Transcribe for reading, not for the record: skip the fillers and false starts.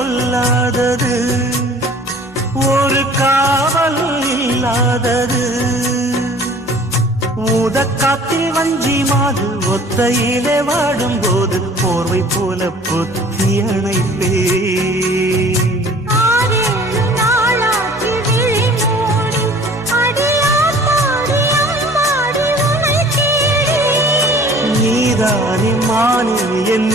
கொல்லாதது ஒரு காவல் இல்லாதது ஊதக்காத்தில் வஞ்சி மாது ஒத்தையிலே வாடும்போது போர்வை போல பொத்தி அணைப்பே நீதானே மானே என்